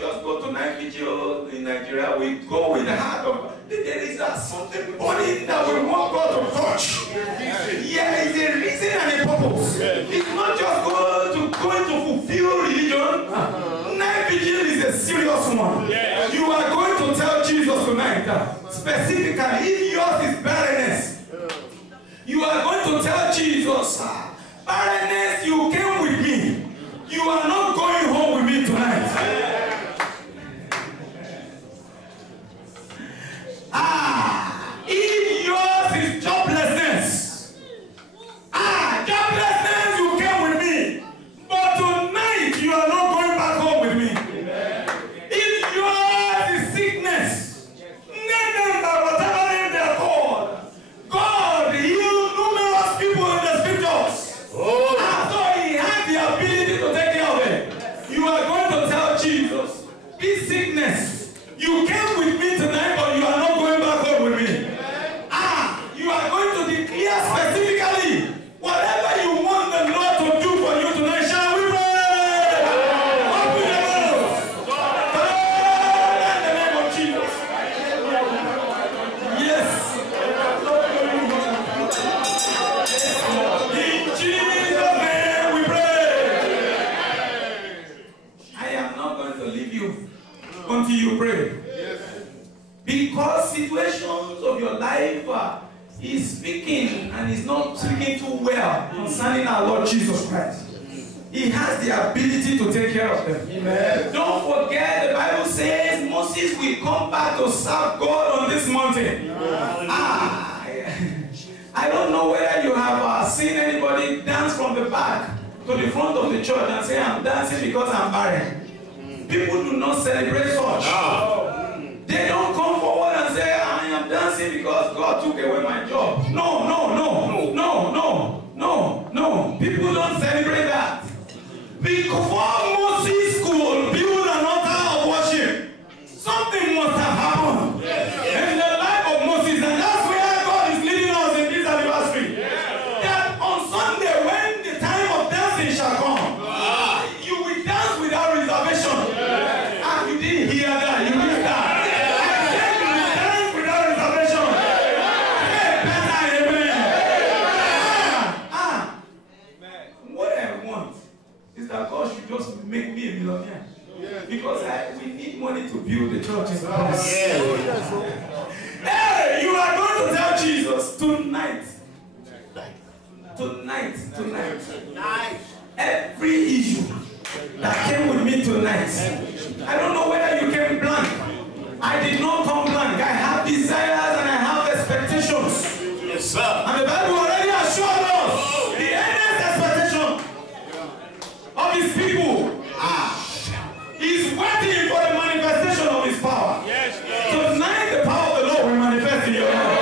just go to night vigil in Nigeria. We go with the heart of. There is something burning that we want God to touch. Yeah, it's a reason and a purpose. It's not just going to fulfill religion. Night vigil is a serious one. You are going to tell Jesus tonight, specifically, if yours is barrenness, you are going to tell Jesus, barrenness, you came with me. You are not going home with me tonight. If yours is joblessness, joblessness, you came with me. But tonight, you are not going back home with me. If yours is sickness, name them by whatever name they are called. God healed numerous people in the scriptures. So he had the ability to take care of it. You are going to tell Jesus, this sickness, you came with me tonight, but you are not going back home with me. You are going to declare specifically whatever you want the Lord to do for you tonight. Shall we pray? Open your mouth. Father, in the name of Jesus. Yes. In Jesus' name we pray. I am not going to leave you until you pray. Because situations of your life is speaking and is not speaking too well concerning our Lord Jesus Christ. He has the ability to take care of them. Amen. Don't forget, the Bible says Moses will come back to serve God on this mountain. I don't know whether you have seen anybody dance from the back to the front of the church and say, I'm dancing because I'm barren. People do not celebrate such. They don't come forward and say, I am dancing because God took away my job. No. People don't celebrate that. Before Moses could build an altar of worship, something must have happened in the life of Moses. And that's where God is leading us in this anniversary. That on Sunday, when the time of dancing shall come, you will dance without reservation. You didn't hear that. You missed that. That God should just make me a millionaire. Because we need money to build the church in the house. Hey, you are going to tell Jesus tonight. Every issue that came with me tonight. I don't know whether you came blank. I did not come blank. I have desires and I have expectations. Yes, sir. And the Bible already assured us the endless expectation of his people is waiting for the manifestation of his power. Tonight the power of the Lord will manifest in your life.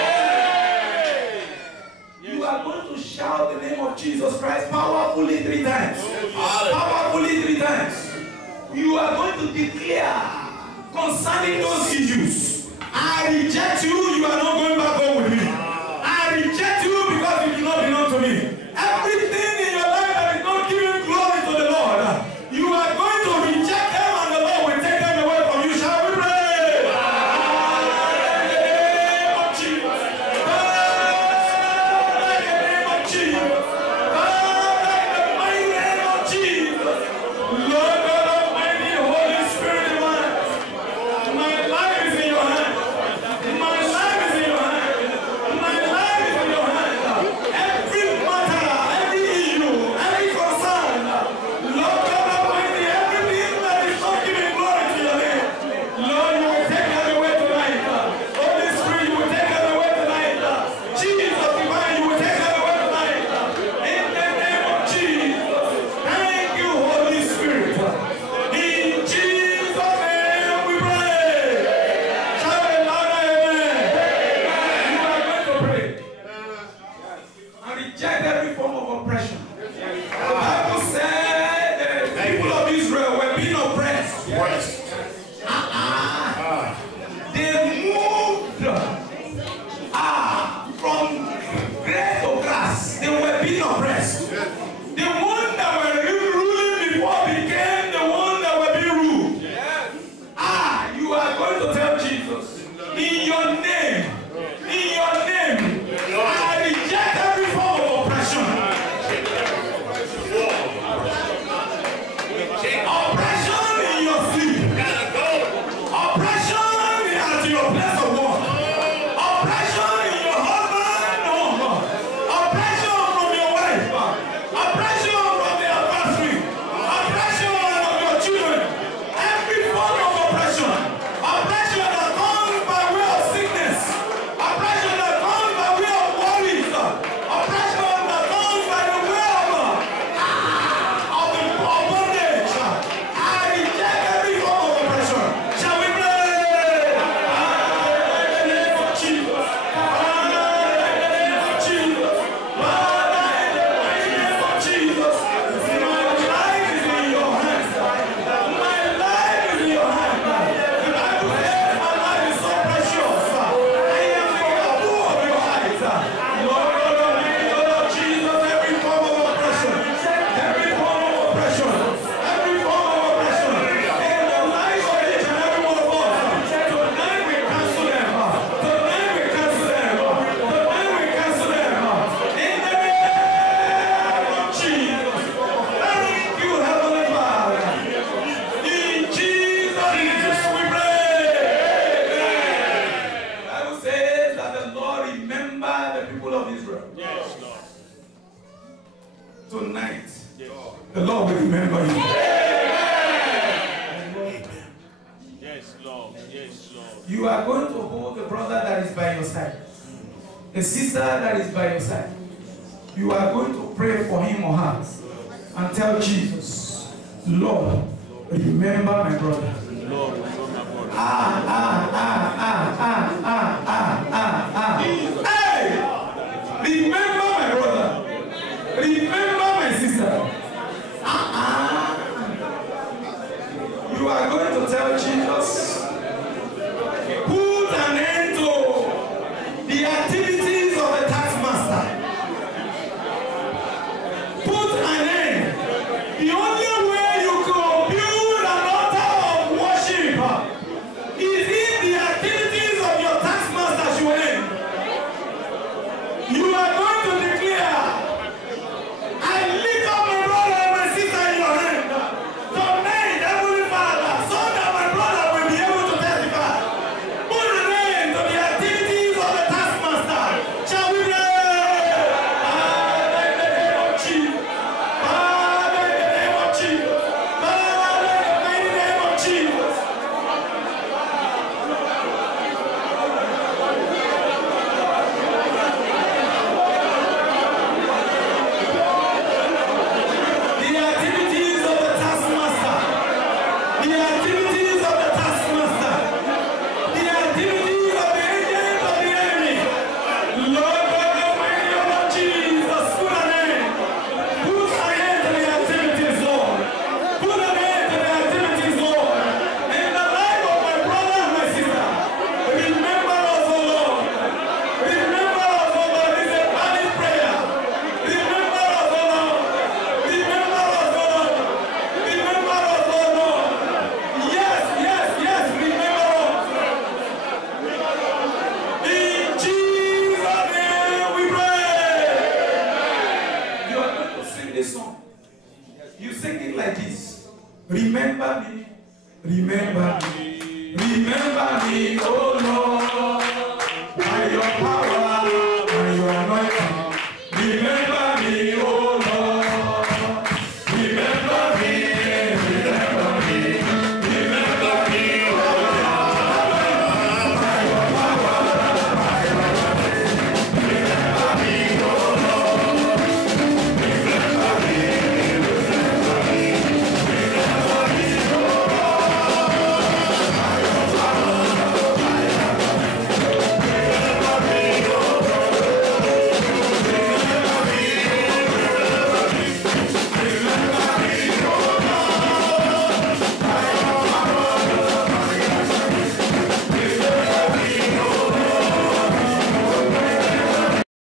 You are going to shout the name of Jesus Christ powerfully 3 times. Powerfully 3 times. You are going to declare concerning those issues. I reject you, you are not going back home with me. I reject you because you do not belong to me. Everything in your life that is not giving glory to the Lord, you are going to reject them and the Lord will take them away from you. Shall we pray? In the name of Jesus. In the name of Jesus. In the mighty name of Jesus. Lord God Almighty, Holy Spirit divine, my life is in your hand. My life is in your hand. people of Israel. Yes, Lord. Tonight, Yes. the Lord will remember you. Yes, Lord. Yes, Lord. You are going to hold the brother that is by your side, the sister that is by your side. You are going to pray for him or her and tell Jesus, Lord, remember my brother. Lord, remember my brother. Hey! Remember my brother. Remember my sister. You are going to tell Jesus, put an end to the activities of the tax master. Put an end. The only way you can build an altar of worship is if the activities of your tax master should end. You are going to